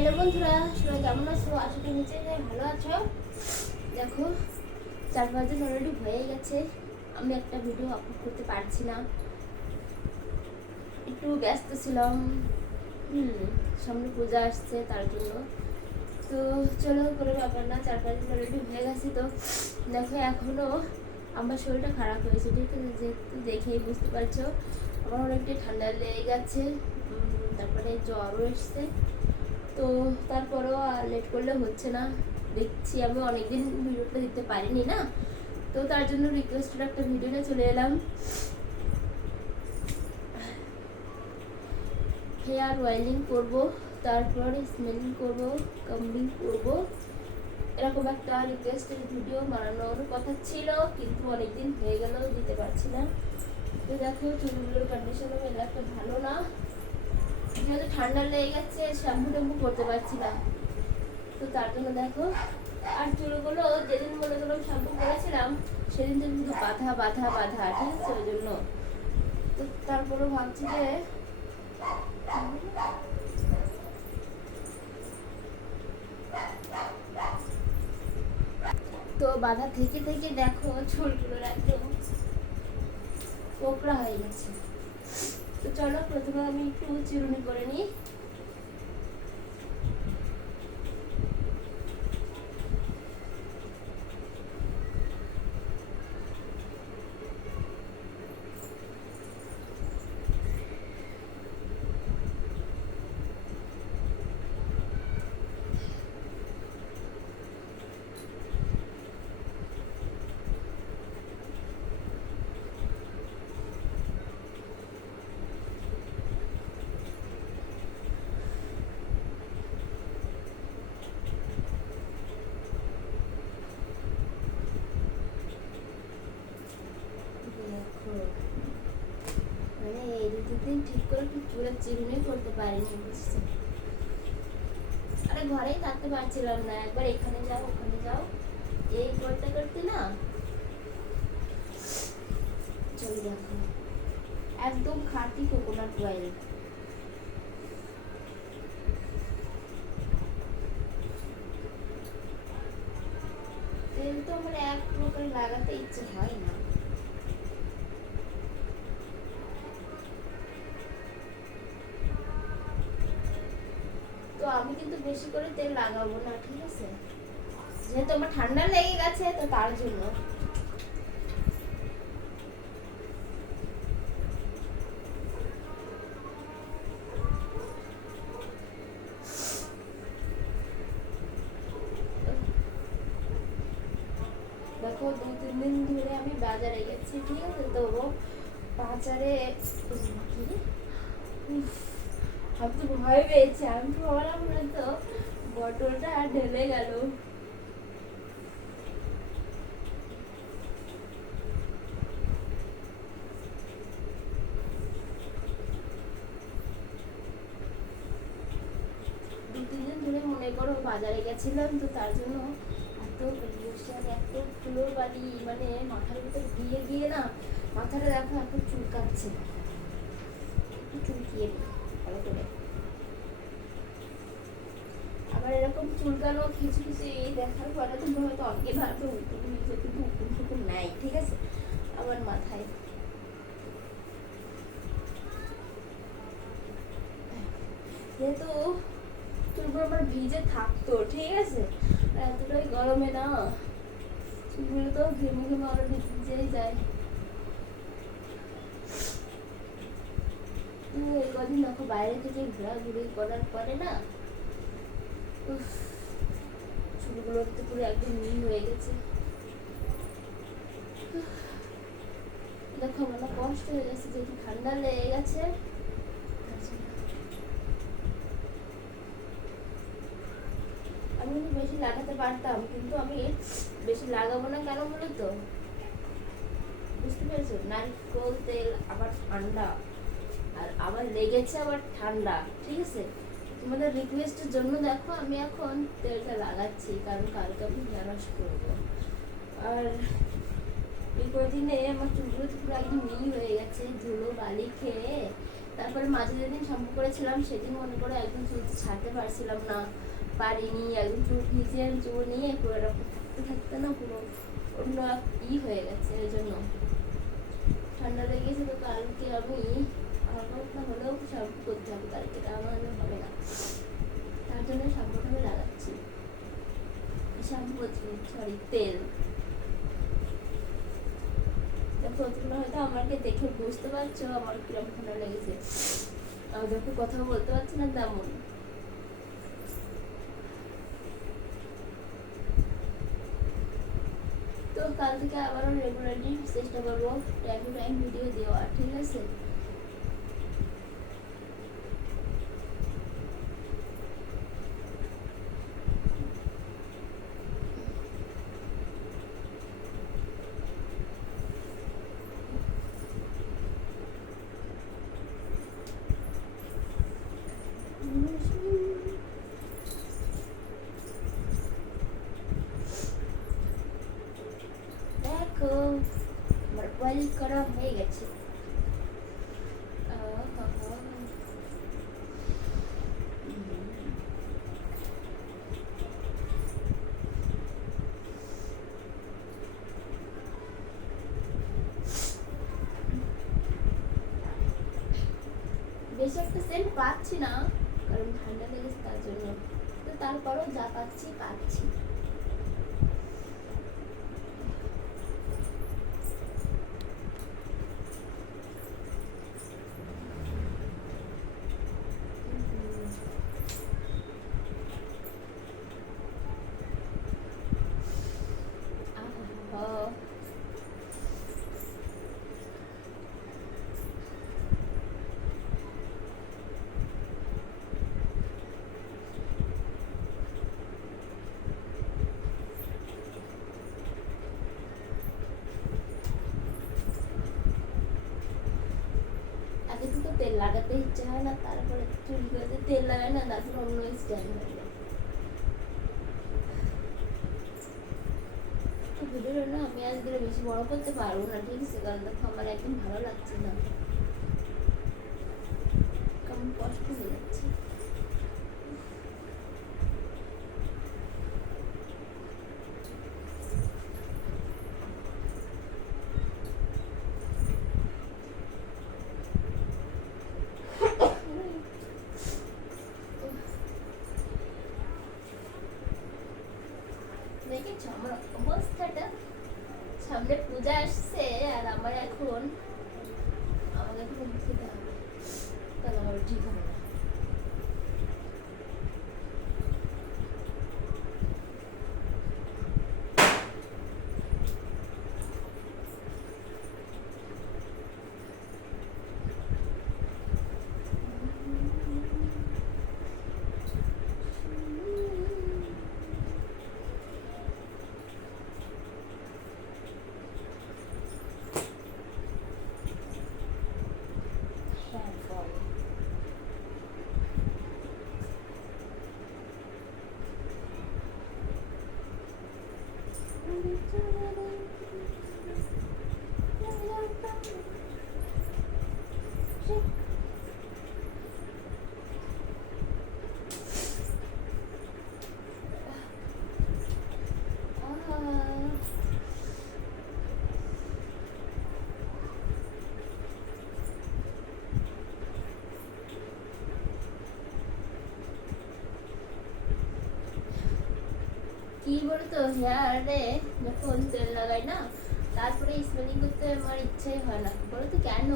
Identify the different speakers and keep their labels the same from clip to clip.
Speaker 1: Hello বন্ধুরা, সবাই কেমন আছো? আশা করি নিচে ভালো আছো। দেখো, চার পাঁচ দিন অলরেডি হয়ে গেছে। আমি একটা ভিডিও আপলোড করতে পারছি না। একটু ব্যস্ত ছিলাম। হুম, সামনে পূজা আসছে তার জন্য। তো চলো, কোনো ব্যাপার না, চার পাঁচ দিন অলরেডি হয়ে গেছে তো। দেখো এখনও আমার শরীরটা খারাপ হয়েছে, ঠিক আছে? যেহেতু দেখেই বুঝতে পারছ, আমার অনেকটাই ঠান্ডা লেগে গেছে। তারপরে জ্বরও এসছে। তো তারপরেও আর লেট করলে হচ্ছে না। দেখছি আমি অনেকদিন ভিডিওটা দিতে পারিনি না। তো তার জন্য রিকোয়েস্টেড একটা ভিডিওটা চলে এলাম। হেয়ার অয়েলিং করব, তারপরে স্মেলিং করব কাম্বিং করব। এরকম একটা রিকোয়েস্টেড ভিডিও বানানোর কথা ছিল, কিন্তু অনেকদিন হয়ে গেল, দিতে পারছি না। তো দেখো চুলগুলোর কন্ডিশনও এগুলো একটা ভালো না। যেহেতু ঠান্ডা লেগে গেছে শ্যাম্পু ট্যাম্পু করতে পারছি না। তো তার জন্য দেখো, আর চুলগুলো যেদিন মনে করো শ্যাম্পু করেছিলাম সেদিন তো কিন্তু বাধা বাধা বাধা, ঠিক আছে? ওই জন্য। তো তারপরেও ভাবছি যে, তো বাধা থেকে থেকে দেখো চুলগুলোর একদম কোকড়া হয়ে গেছে। চলো প্রথমে আমি একটু চিরুনি করে নিই দেখো মানে এই দু তিন ঠিক করে চিরুনি করতে পারিনি বুঝছ? আরে ঘরেই থাকতে পারছিলাম না। একবার এখানে যাও, ওখানে যাও। এই করতে করতে না চলে দেখো একদম খাঁটি কোকোনাট অয়েল তেল তো আমার এক প্রকার লাগাতে ইচ্ছে হয় না। বেশি করে তেল লাগাবো না, ঠিক আছে? যেহেতু আমার ঠান্ডা লেগে গেছে, তো তার জন্য। দেখো, দু, তিন দিন ধরে আমি বাজারে গেছি, ঠিক আছে? তো বাজারে আমি তো ভয় পেয়েছি, আমি তো ভাবলাম তো। বটলটা ঢেলে গেল। ধরে মনে করো বাজারে গেছিলাম, তো তার জন্য এত এত ফুলোর বাড়ি মানে মাথার ভিতর দিয়ে গিয়ে না, মাথাটা দেখো এত চুলকাচ্ছে। একটু চুলকিয়ে ভালো করে আবার এরকম চুলকানো কিছু এই দেখার পরে তুমি হয়তো অনেকে ভাববে উকুন হয়েছে কিন্তু উকুন টুকুন নাই। ঠিক আছে? আমার মাথায়। যেহেতু চুলগুলো আমার ভিজে থাকতো ঠিক আছে? এতটাই গরমে না চুলগুলো তো ঘেমে ঘেমে আরও ভিজেই যায়। এই কদিন দেখো বাইরে থেকে ঘোরাঘুরি করার পরে না উফ, চুলগুলো তো পুরো একদম নীল হয়ে গেছে। দেখো আমার কষ্ট হয়ে গেছে, যেহেতু ঠান্ডা লেগে গেছে। আমি কিন্তু বেশি লাগাতে পারতাম, কিন্তু আমি বেশি লাগাবো না কেন বলো তো বুঝতে পেরেছ? নারকেল তেল আবার ঠান্ডা, আর আবার লেগেছে আবার ঠান্ডা, ঠিক আছে? তোমাদের রিকোয়েস্টের জন্য দেখো, আমি এখন তেলটা লাগাচ্ছি, কারণ কালকে আমি হেয়ার করব। আর এই কদিনে আমার চুলগুলো তো পুরো একদম নীল হয়ে গেছে, ধুলো, বালি খেয়ে। তারপরে মাঝে যেদিন শ্যাম্পু করেছিলাম, সেদিন মনে করে একদম চুল ছাড়তে পারছিলাম না, পারিনি, একদম চুল ভিজিয়ে চুল নিয়ে পুরো এরকম থাকতে থাকতে না পুরো অন্য ই হয়ে গেছে, এই জন্য। ঠান্ডা লেগেছে তো কালকে আমি হালকা পাতলা হলেও শ্যাম্পু করতে হবে কালকে তা আমার হবে না তার জন্য শ্যাম্পুটা আমি লাগাচ্ছি শ্যাম্পু করছি সরি তেল। হয়তো আমাকে দেখে বুঝতে পারছ, আমার ঠান্ডা লেগেছে। আমি যখন কথা বলতে পারছি না তেমন। তো কাল থেকে আবারও রেগুলারলি চেষ্টা করব। টাইম টু টাইম ভিডিও দেওয়া, ঠিক আছে দেখো আমার বয়েল করা হয়ে গেছে আহা। বেশি একটা সেন্ট পাচ্ছি না, কারণ ঠান্ডা লেগেছে তার জন্য। তো তারপরও যা পাচ্ছি পাচ্ছি আহা আগে থেকে তেল লাগাতে ইচ্ছে হয় না, তারপরে চুল করে তেল লাগায় না, তারপর অন্য স্টাইল হয়ে যায় না, আমি আজকে বেশি বড় করতে পারব না, ঠিক আছে? কারণ দেখো আমার একদম ভালো লাগছে না। কেমন কষ্ট হয়ে যাচ্ছে দেখেছ আমার অবস্থাটা সামনে পূজা আসছে আর আমার এখন আমাকে ঘুম খেতে হবে তাহলে আমার কি বলতো হেয়ারে যখন তেল লাগাই না। তারপরে স্মেলিং করতে আমার ইচ্ছাই হয় না। বলতো কেন?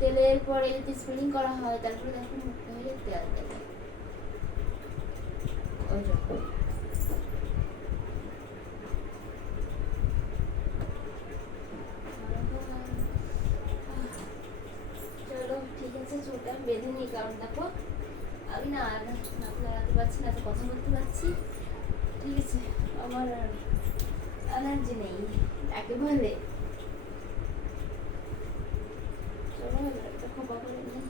Speaker 1: তেলের পরে যদি স্মেলিং করা হয় তারপরে দেখো মুখটা হয়ে তেল দেবে। চলো, ঠিক আছে বেঁধে নিই, কারণ আমি না লাগাতে পারছি না তো কথা বলতে পারছি। ঠিক আছে, আমার এনার্জি নেই তাকে বলে চলো এবার একটা খোপা করে নিই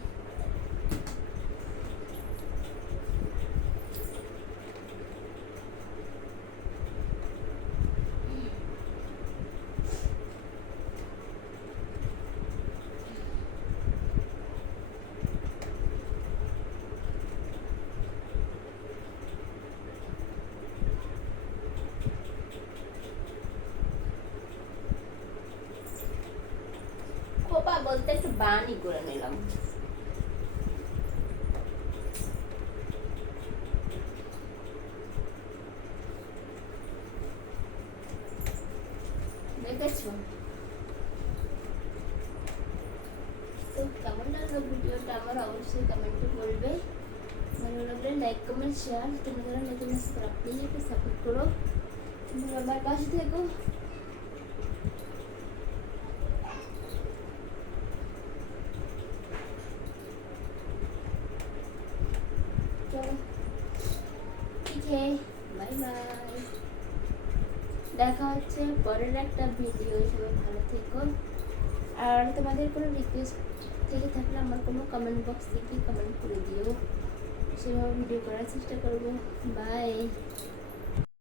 Speaker 1: বলতে একটু বানই করে নিলাম। দেখেছ? তো কেমন লাগল ভিডিওটা? আমার অবশ্যই কমেন্টে বলবে। ভালো লাগলে লাইক কমেন্ট শেয়ার তোমরা যারা নতুন আসছে সাপোর্ট করো। তোমরা আমার পাশে থেকো চলো ঠিক বাই বাই দেখা হচ্ছে, পরের একটা ভিডিও সবাই ভালো থেকো। আর তোমাদের কোনো রিকোয়েস্ট থেকে থাকলে আমার কোনো কমেন্ট বক্স থেকে কমেন্ট করে দিও। সেভাবে ভিডিও করার চেষ্টা করব। বাই